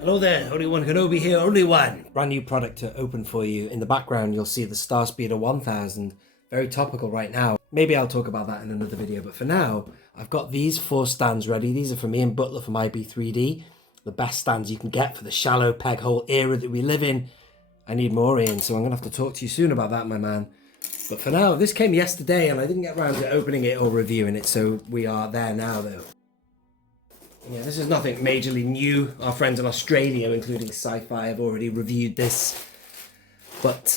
Hello there, Only One Kenobi here, Only One. Brand new product to open for you. In the background, you'll see the Starspeeder 1000. Very topical right now. Maybe I'll talk about that in another video, but for now, I've got these 4 stands ready. These are from Ian Butler from IB3D. The best stands you can get for the shallow peg hole era that we live in. I need more, Ian, so I'm going to have to talk to you soon about that, my man. But for now, this came yesterday and I didn't get around to opening it or reviewing it, so we are there now, though. Yeah, this is nothing majorly new. Our friends in Australia, including Sci-Fi, have already reviewed this. But,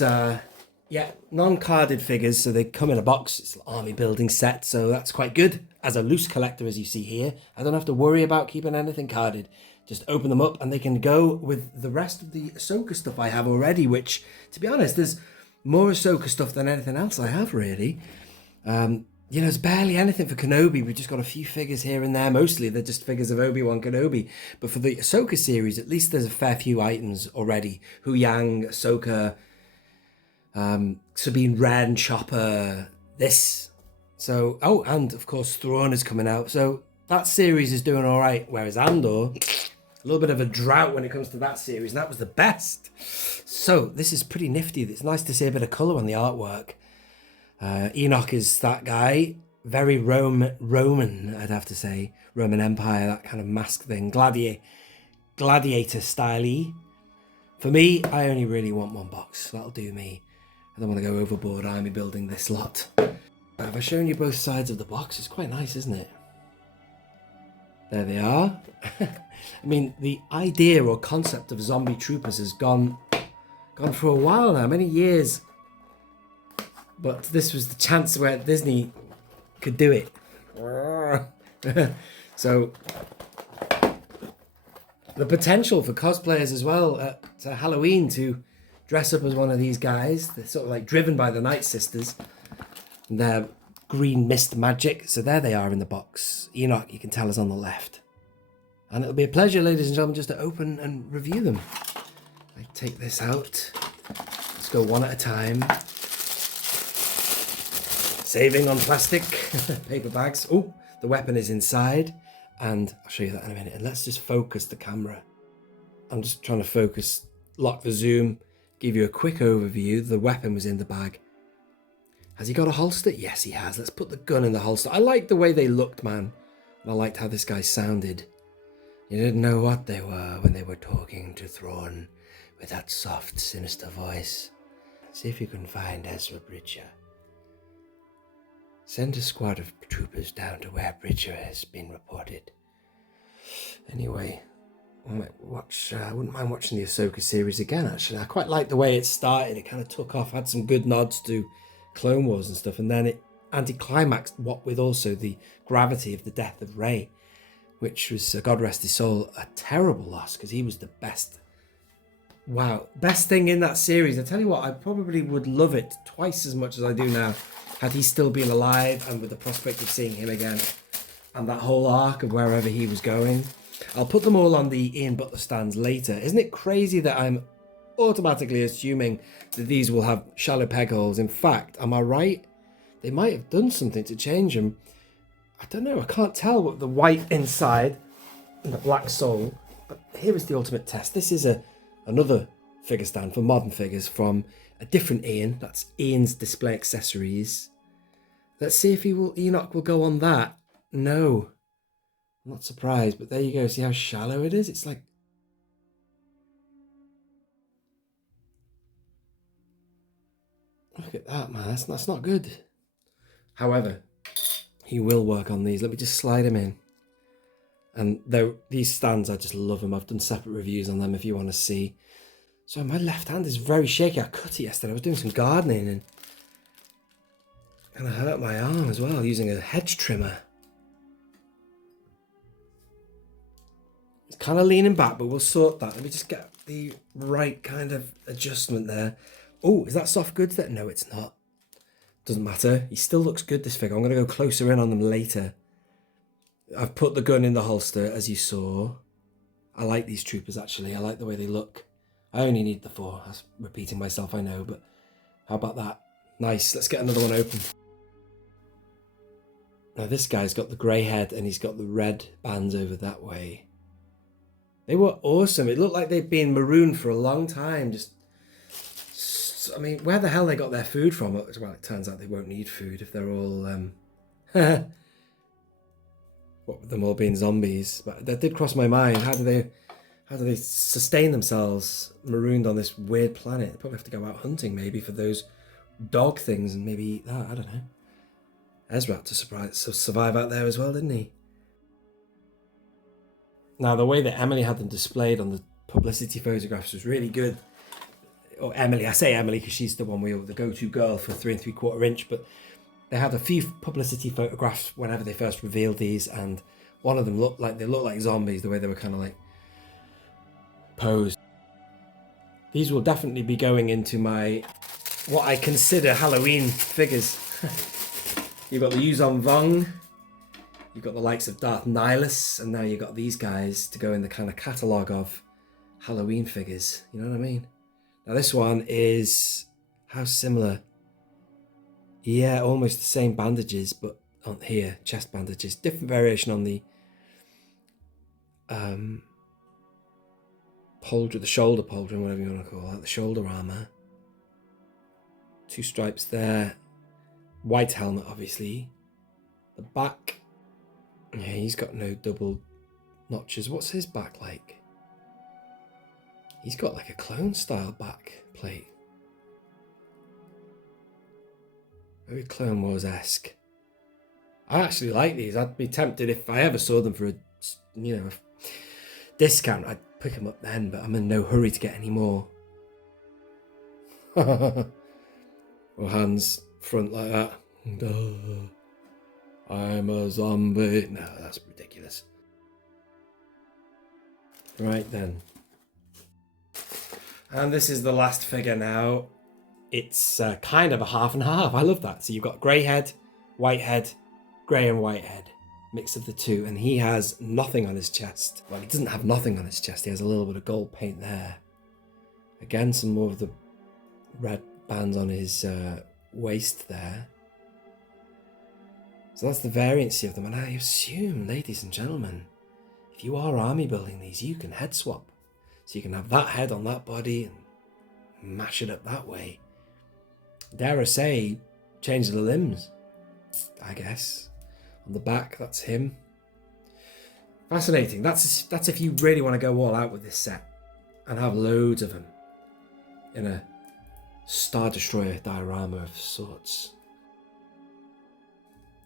yeah, non-carded figures, so they come in a box. It's an army building set, so that's quite good. As a loose collector, as you see here, I don't have to worry about keeping anything carded. Just open them up and they can go with the rest of the Ahsoka stuff I have already, which, to be honest, there's more Ahsoka stuff than anything else I have, really. You know, there's barely anything for Kenobi. We've just got a few figures here and there. Mostly they're just figures of Obi-Wan Kenobi. But for the Ahsoka series, at least there's a fair few items already. Hu Yang, Ahsoka, Sabine Wren, Chopper, this. So, oh, and of course Thrawn is coming out. So that series is doing all right. Whereas Andor, a little bit of a drought when it comes to that series. And that was the best. So this is pretty nifty. It's nice to see a bit of colour on the artwork. Enoch is that guy, very Roman, I'd have to say. Roman Empire, that kind of mask thing. Gladiator style-y. For me, I only really want one box. That'll do me. I don't want to go overboard army building this lot. Have I shown you both sides of the box? It's quite nice, isn't it? There they are. I mean, the idea or concept of zombie troopers has gone for a while now, many years. But this was the chance where Disney could do it. So, the potential for cosplayers as well at Halloween to dress up as one of these guys. They're sort of like driven by the Night Sisters. And their green mist magic. So there they are in the box. Enoch, you can tell, is on the left. And it'll be a pleasure, ladies and gentlemen, just to open and review them. I take this out. Let's go one at a time. Saving on plastic paper bags. Oh, the weapon is inside. And I'll show you that in a minute. And let's just focus the camera. I'm just trying to focus, lock the zoom, give you a quick overview. The weapon was in the bag. Has he got a holster? Yes, he has. Let's put the gun in the holster. I liked the way they looked, man. And I liked how this guy sounded. You didn't know what they were when they were talking to Thrawn with that soft, sinister voice. See if you can find Ezra Bridger. Send a squad of troopers down to where Bridger has been reported. Anyway, I wouldn't mind watching the Ahsoka series again, actually. I quite liked the way it started. It kind of took off, had some good nods to Clone Wars and stuff, and then it anticlimaxed what with also the gravity of the death of Rey, which was, God rest his soul, a terrible loss, because he was the best. Wow, best thing in that series. I tell you what, I probably would love it twice as much as I do now, had he still been alive and with the prospect of seeing him again and that whole arc of wherever he was going. I'll put them all on the Ian Butler stands later. Isn't it crazy that I'm automatically assuming that these will have shallow peg holes? In fact, am I right? They might have done something to change them. I don't know, I can't tell with the white inside and the black sole. But here is the ultimate test. This is another figure stand for modern figures from a different Ian. That's Ian's Display Accessories. Let's see if Enoch will go on that. No. I'm not surprised, but there you go. See how shallow it is? It's like... Look at that, man. That's not good. However, he will work on these. Let me just slide him in. And these stands, I just love them. I've done separate reviews on them if you want to see. So my left hand is very shaky. I cut it yesterday. I was doing some gardening and kind of hurt my arm as well using a hedge trimmer. It's kind of leaning back, but we'll sort that. Let me just get the right kind of adjustment there. Oh, is that soft goods there? No, it's not. Doesn't matter. He still looks good, this figure. I'm going to go closer in on them later. I've put the gun in the holster, as you saw. I like these troopers, actually. I like the way they look. I only need the 4. I'm repeating myself, I know, but how about that? Nice. Let's get another one open. Now, this guy's got the grey head and he's got the red bands over that way. They were awesome. It looked like they'd been marooned for a long time. I mean, where the hell they got their food from? Well, it turns out they won't need food if they're all, what with them all being zombies. But that did cross my mind. How do they sustain themselves marooned on this weird planet? They probably have to go out hunting maybe for those dog things and maybe eat that. I don't know. Ezra had to survive out there as well, didn't he? Now, the way that Emily had them displayed on the publicity photographs was really good. Or Emily, I say Emily because she's the one the go-to girl for 3 3/4 inch, but they had a few publicity photographs whenever they first revealed these, and one of them looked like zombies, the way they were kind of like posed. These will definitely be going into my, what I consider Halloween figures. You've got the Yuzon Vong, you've got the likes of Darth Nihilus, and now you've got these guys to go in the kind of catalogue of Halloween figures. You know what I mean? Now this one is, how similar? Yeah, almost the same bandages, but on here, chest bandages. Different variation on the the shoulder pauldron, whatever you want to call it, the shoulder armour. 2 stripes there. White helmet, obviously. The back, yeah, he's got no double notches. What's his back like? He's got like a clone style back plate. Very Clone Wars-esque. I actually like these. I'd be tempted if I ever saw them for a discount. I'd pick them up then, but I'm in no hurry to get any more. Or hands front like that. I'm a zombie. No, that's ridiculous. Right then. And this is the last figure now. It's kind of a half and half. I love that. So you've got grey head, white head, grey and white head. Mix of the two. And he has nothing on his chest. Well, he doesn't have nothing on his chest. He has a little bit of gold paint there. Again, some more of the red bands on his waist there. So that's the variancy of them. And I assume, ladies and gentlemen, if you are army building these, you can head swap. So you can have that head on that body and mash it up that way. Dare I say, change the limbs, I guess. On the back, that's him. Fascinating. That's if you really want to go all out with this set and have loads of them in a Star Destroyer diorama of sorts.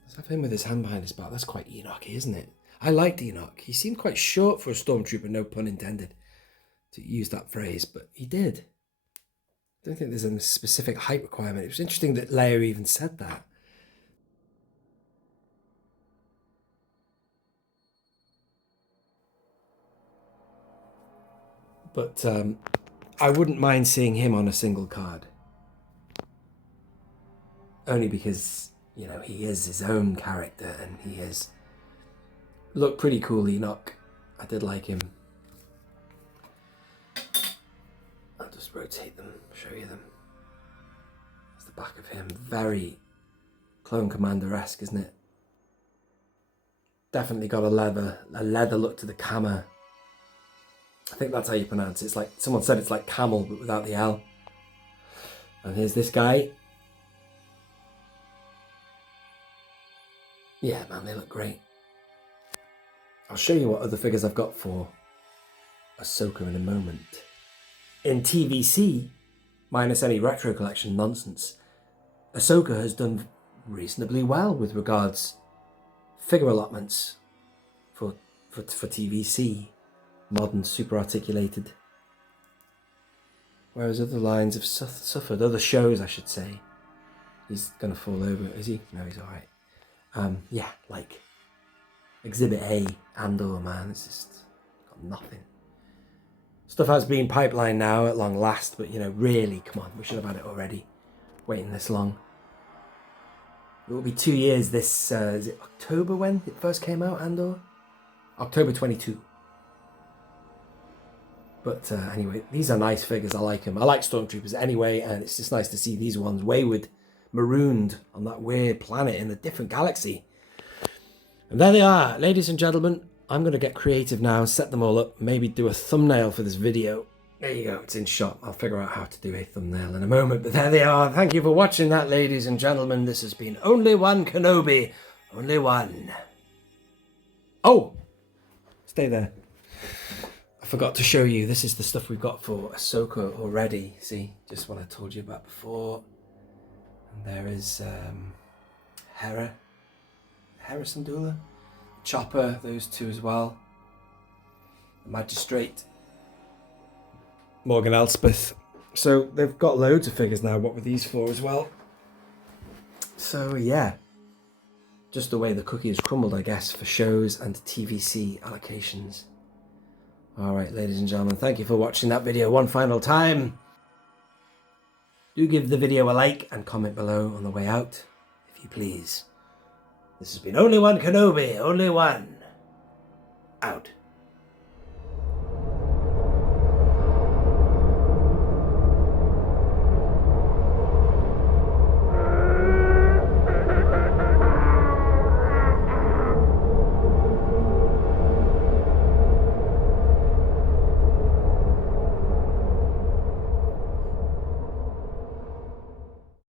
Let's have him with his hand behind his back. That's quite Enoch, isn't it? I liked Enoch. He seemed quite short for a stormtrooper, no pun intended, to use that phrase, but he did. I don't think there's a specific height requirement. It was interesting that Leia even said that. But I wouldn't mind seeing him on a single card. Only because, you know, he is his own character and he is... Looked pretty cool, Enoch. I did like him. I'll just rotate them, show you them. That's the back of him. Very Clone Commander-esque, isn't it? Definitely got a leather look to the camera. I think that's how you pronounce it. It's like, someone said it's like camel, but without the L. And here's this guy. Yeah, man, they look great. I'll show you what other figures I've got for Ahsoka in a moment. In TVC, minus any retro collection nonsense, Ahsoka has done reasonably well with regards figure allotments for TVC, modern, super articulated. Whereas other lines have suffered, other shows I should say. He's gonna fall over, is he? No, he's alright. Yeah, like Exhibit A, Andor, man, it's just got nothing. Stuff has been pipelined now at long last, but you know, really, come on, we should have had it already. Waiting this long. It will be 2 years this, is it October when it first came out, Andor? October 22. But anyway, these are nice figures, I like them. I like Stormtroopers anyway, and it's just nice to see these ones wayward, marooned on that weird planet in a different galaxy. And there they are, ladies and gentlemen, I'm going to get creative now and set them all up, maybe do a thumbnail for this video. There you go, it's in shot. I'll figure out how to do a thumbnail in a moment, but there they are. Thank you for watching that, ladies and gentlemen. This has been Only One Kenobi. Only one. Oh! Stay there. I forgot to show you, this is the stuff we've got for Ahsoka already. See, just what I told you about before. And there is Hera Syndulla, Chopper, those two as well. The Magistrate, Morgan Elspeth. So they've got loads of figures now. What were these for as well? So yeah, just the way the cookie is crumbled, I guess, for shows and TVC allocations. Alright, ladies and gentlemen, thank you for watching that video one final time. Do give the video a like and comment below on the way out, if you please. This has been Only One Kenobi, Only One. Out.